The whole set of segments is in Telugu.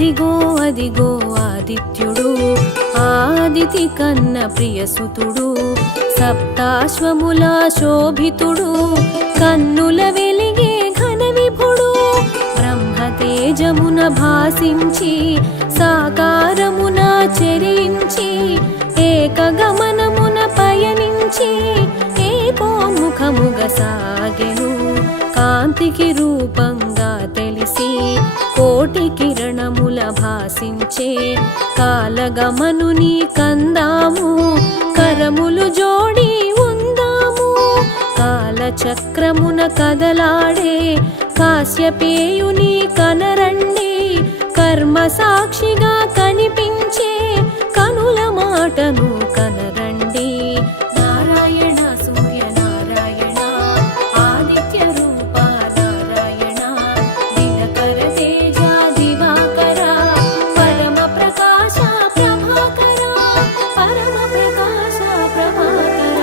అదిగో అదిగో ఆదిత్యుడు, ఆదితి కన్న ప్రియసుతుడు, సప్తాశ్వముల శోభితుడు, కన్నుల వెలిగే ఘన విభుడు, బ్రహ్మతేజమున భాసించి సాకారమున చెరించి ఏకగమనమున పయనించి ఏకోముఖముగ సాగెను. కాంతికి రూపంగా తెలిసి కోటి కిరణముల భాసించే కాలగమనుని కందాము, కరములు జోడి ఉందాము. కాలచక్రమున కదలాడే కాశ్యపేయుని కనరండి, కర్మ సాక్షిగా కనిపించే కనుల మాటను కనరండి. నారాయణ సూర్య నారాయణ, ఆదిత్య రూప నారాయణ, దినకర తేజ దివాకర, పరమ ప్రకాశ ప్రభాకర, పరమ ప్రకాశ ప్రభాకర.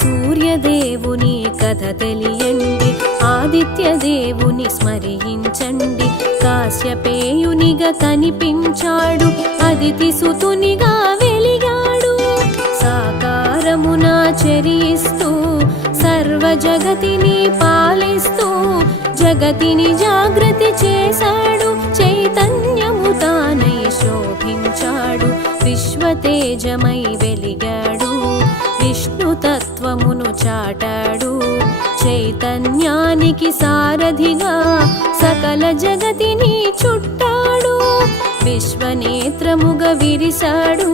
సూర్యదేవుని కథ తెలియండి, ఆదిత్య దేవుని స్మరించండి. కాశ్యపేయునిగా కనిపించాడు, అదితి సుతునిగా వెలిగాడు. సాకారమున చరిస్తూ సర్వ జగతిని పాలిస్తూ జగతిని జాగృతి చేశాడు. చైతన్యము తానై శోభించాడు, విశ్వతేజమై వెలిగాడు. విష్ణు తత్వమును చాటాడు, చైతన్యానికి సారథిగా సకల జగతిని చుట్టాడు. విశ్వనేత్రముగా విరిశాడు,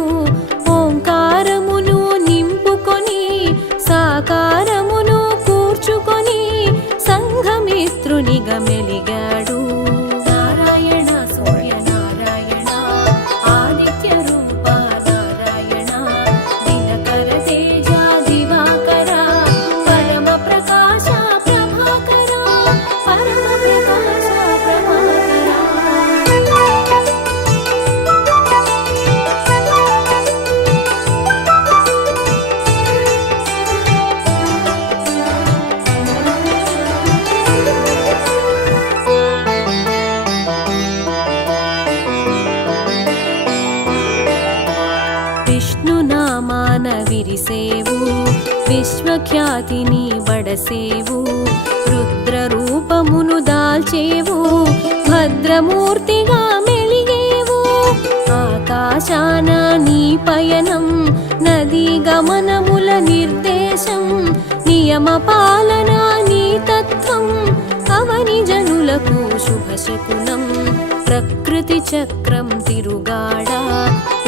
ఓంకారమును నింపుకొని సాకారమును కూర్చుకొని సంఘమిత్రునిగా మెలిగాడు. నారాయణ సూర్య నారాయణ, ఆదిత్య రూప నారాయణ, దినకర తేజ దివాకర, పరమ ప్రకాశ ప్రభాకర, పరమ ప్రకాశ ప్రభాకర. విష్ణునామాన విరిసేవు, విశ్వఖ్యాతిని బడసేవు. రుద్ర రూపమును దాల్చేవు, భద్రమూర్తిగా మెలిగేవు. ఆకాశాన నీ పయనం, నదీ గమనముల నిర్దేశం, నియమ పాలన నీ తత్వం, అవని జనులకు శుభశకునం. ప్రకృతి చక్రం తిరుగాడా,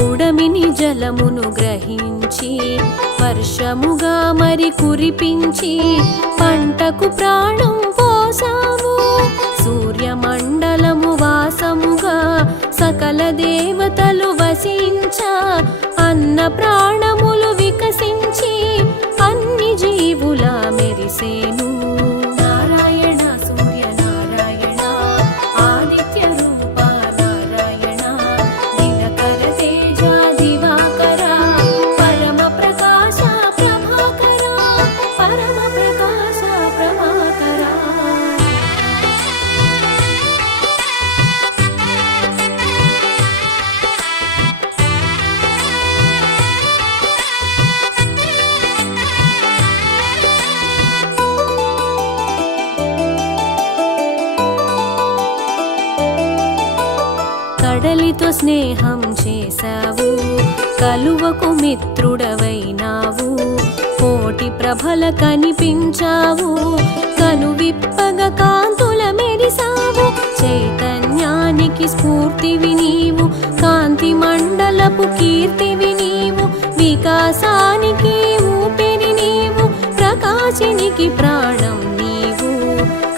ఉడమిని జలమును గ్రహించి వర్షముగా మరి కురిపించి పంటకు ప్రాణం పోసావు. సూర్యమండలము వాసముగా సకల దేవతలు వసించ అన్న ప్రాణములు వికసించి అన్ని జీవుల మెరిసేను. నారాయణ సూర్య నారాయణ, ఆదిత్య రూప నారాయణ, దినకర తేజ దివాకర, పరమ ప్రకాశ ప్రభాకర, పరమ ప్రకాశ ప్రభాకర. కడలితో స్నేహం చేశావు, కలువకు మిత్రుడవైనావు. కోటి ప్రభల కనిపించావు, కనువిప్పగ కాంతుల మెరిసావు. చైతన్యానికి స్ఫూర్తివి నీవు, కాంతి మండలపు కీర్తివి నీవు. వికాసానికి ఊపిరి నీవు, ప్రకాశినికి ప్రాణం నీవు.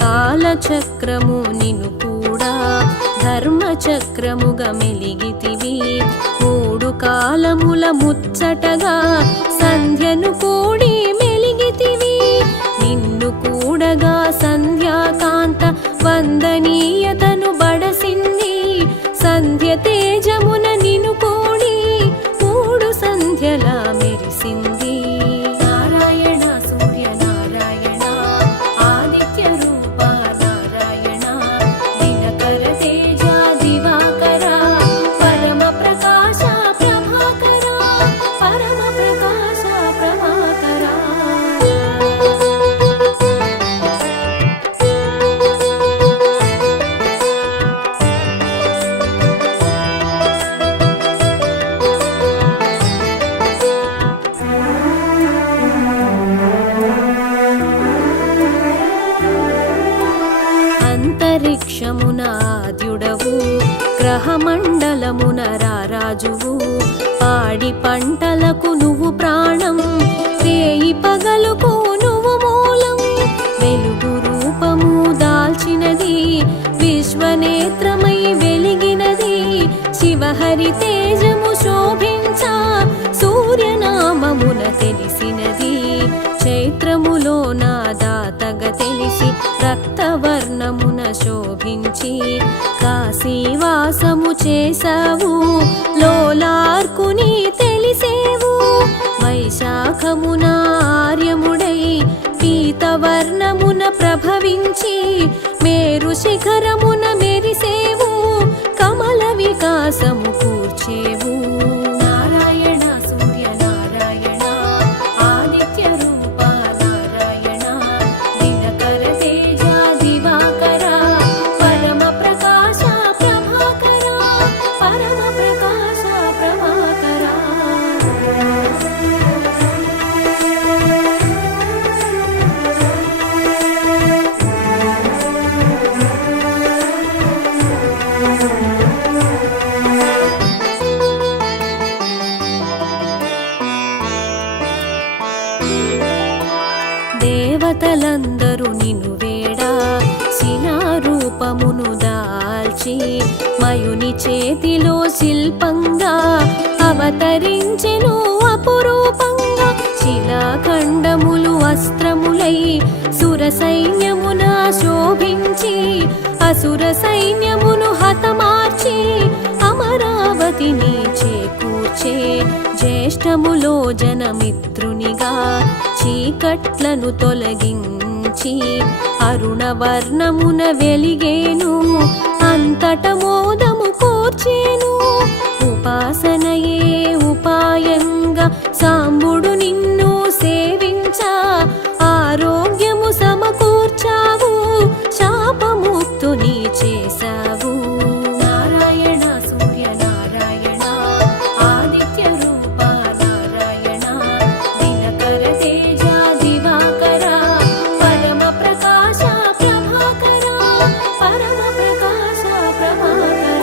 కాలచక్రము నిన్ను కూడా ధర్మచక్రముగా మెలిగితివి. మూడు కాలముల ముచ్చటగా సంధ్యను కూడి మెలిగితివి. నిన్ను కూడగా సంధ్యాకా దేశమున ఆద్యుడవు గ్రహమండలమున రారాజువు పాడి పంటలకు నువ్వు ప్రాణం రేయి పగలుకు నువ్వు మూలం వెలుగు రూపము దాల్చినది విశ్వనేత్రమై వెలిగినది శివహరి తేజము శోభించా సూర్యనామమున తెలిసినది చైత్రములో నా దాతగ తెలిసి రక్తవర్ణమున శోభించి కాశీవాసము చేసావు లోలార్కుని తెలిసేవు వైశాఖమున ఆర్యముడై పీతవర్ణమున ప్రభవించి మేరు శిఖరమున మెరిసేవు కమల వికాసము కూర్చేవు నారాయణ సూర్య నారాయణ ఆదిత్య రూప నారాయణ దినకర తేజ దివాకర పరమ ప్రకాశ ప్రభాకర పరమ ప్రకాశ ప్రభాకర దేవతలందరూ నిన్ను వేడా శిలారూపమును దాల్చి మయుని చేతిలో శిల్పంగా అవతరించెను అపురూపంగా శిలాఖండములు అస్త్రములై సుర సైన్యమున శోభించి అసుర సైన్యమును హతమార్చి అమరావతిని చేకూర్చే జ్యేష్ఠములో జనమిత్రునిగా చీకట్లను తొలగించి అరుణవర్ణమున వెలిగేను అంతట మోదము కూర్చేను ఉపాసనయే ఉపాయంగా సాంబుడు నిన్ను సేవించా ఆరోగ్యము సమకూర్చావు శాపముక్తుని చేశావు నారాయణ సూర్య నారాయణ ఆదిత్య రూప నారాయణ దినకర తేజ దివాకర పరమ ప్రకాశ ప్రభాకర పరమ ప్రకాశ ప్రభాకర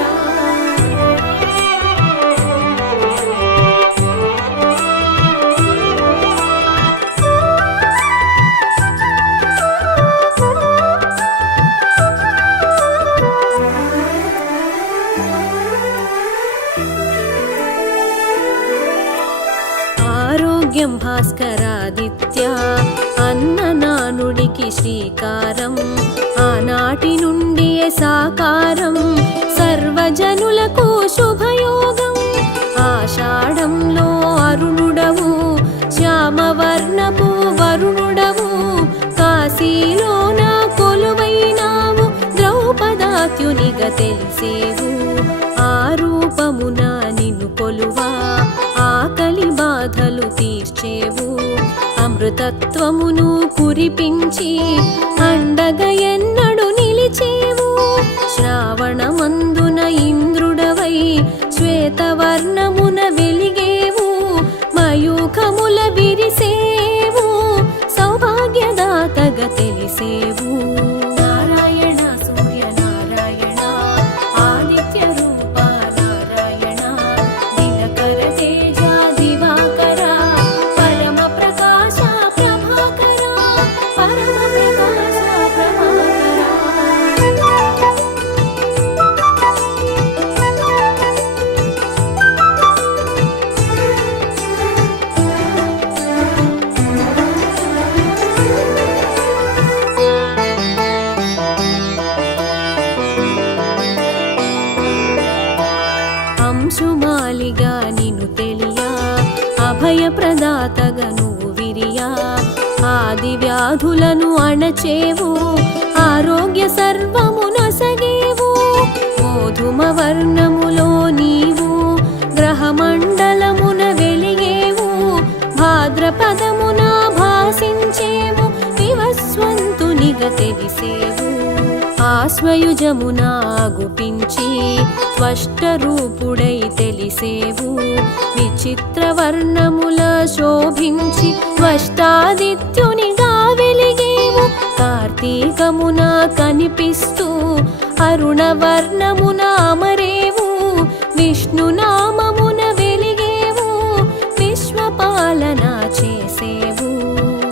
ఆరోగ్యం భాస్కరాదిత్య అన్ననానుడికి శ్రీకారం ఆనాటి నుండి సాకారం సర్వజనులకు శుభయోగం ఆషాఢంలో అరుణుడవు శ్యామవర్ణపు వరుణుడవు కాశీలోన కొలువైనావు ద్రౌపదాత్యునిగా తెలిసేవు ఆ రూపమున నిన్ను కొలువా ఆకలి బాధలు తీర్చేవు అమృతత్వమును కురిపించి అండగ ఎన్నడు నిలిచేవు శ్రావణమందున ఇంద్రుడవై శ్వేతవర్ణమున వెలిగేవు మయూఖముల విరిసేవు సౌభాగ్యదాతగా తెలిసేవు నారాయణ సూర్య నారాయణ ఆదిత్య రూప నారాయణ దినకర తేజ దివాకర పరమ ప్రకాశ ప్రభాకర పరమ ప్రకాశ ప్రభాకర అంశుమాలిగా నిన్ను తెలియా అభయప్రదాతగా నువ్వు విరియా ఆది వ్యాధులను అణచేవు ఆరోగ్య సర్వము నొసగేవు గోధుమ వర్ణములో నీవు గ్రహమండలమున వెలిగేవు భాద్రపదమున భాసించేవు వివస్వంతునిగా తెలిసేవు ఆశ్వయుజమున గుపించి త్వష్టరూపుడై తెలిసేవు విచిత్ర వర్ణముల శోభించి త్వష్టాదిత్యునిగా వెలిగేవు కార్తీకమున కనిపిస్తూ అరుణవర్ణమున అమరేవు విష్ణునామమున వెలిగేవు విశ్వపాలన చేసేవు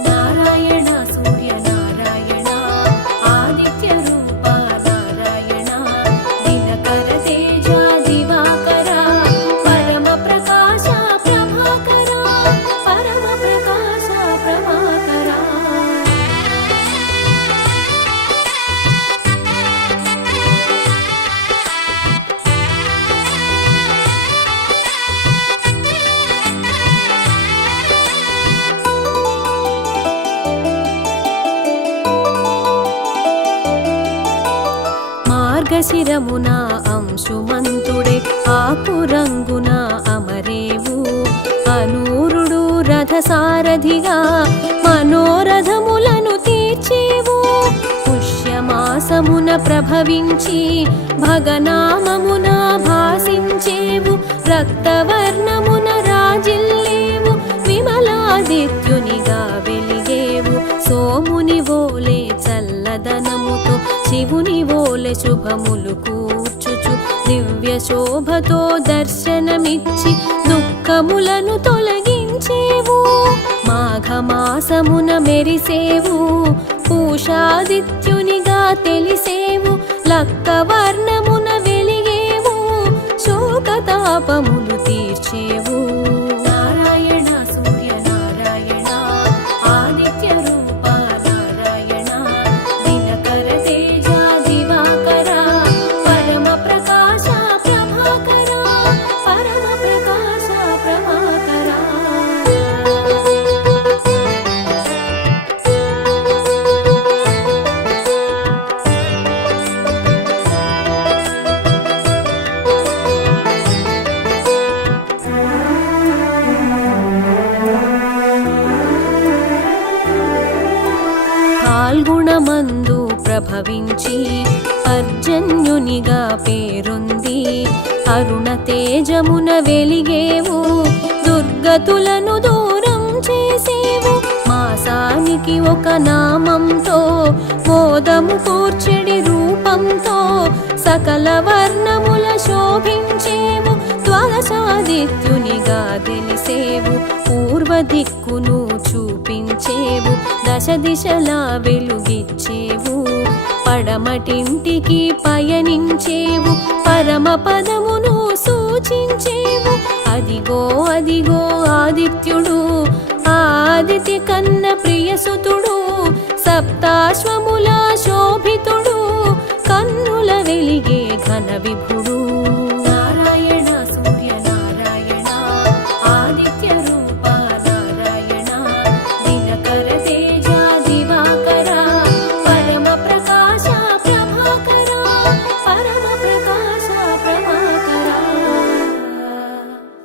నారాయణ సూర్య నారాయణ ఆదిత్య రూప నారాయణ దినకర తేజ దివాకర పరమ ప్రకాశ ప్రభాకర పరమ ప్రకాశ ప్రభాకర మార్గశిరమున అంశుమంతుడే ఆకురంగున అమరేవు అనూరుడు రథసారథిగా మనోరథములను తీర్చేవు పుష్యమాసమున ప్రభవించి భగనామమున భాసించేవు రక్తవర్ణమున రాజిల్లేవు విమలాదిత్యునిగా వెలిగేవు సోముని వోలే చల్లదనముతో శివుని వోలె శుభములు కూర్చుచు దివ్య శోభతో దర్శనమిచ్చి దుఃఖములను తొలగించేవు మాఘమాసమున మెరిసేవు పూషాదిత్యునిగా తెలిసేవు లక్కవర్ణమున వెలిగేవు శోకతాపములు తీర్చేవు నారాయణ సూర్య నారాయణ ఆదిత్య రూప నారాయణ దినకర తేజ దివాకర పరమ ప్రకాశ ప్రభాకర పరమ ప్రకాశ ప్రభాకర పాల్గుణమందు ప్రభవించి పర్జన్యునిగా పేరొంది అరుణ తేజమున వెలిగేవు దుర్గతులను దూరం చేసేవు మాసానికి ఒక నామంతో మోదము కూర్చెడి రూపంతో సకల వర్ణముల శోభించేవు ద్వాదశాదిత్యునిగా తెలిసేవు పూర్వ దిక్కును చూపించేవు దశ దిశలా వెలుగిచ్చేవు పడమటింటికి పయనించేవు పరమ పదమును సూచించేవు అదిగో అదిగో ఆదిత్యుడు ఆదిత్య కన్న ప్రియసుతుడు సప్తాశ్వముల శోభితుడు కన్నుల వెలిగే ఘన విభుడు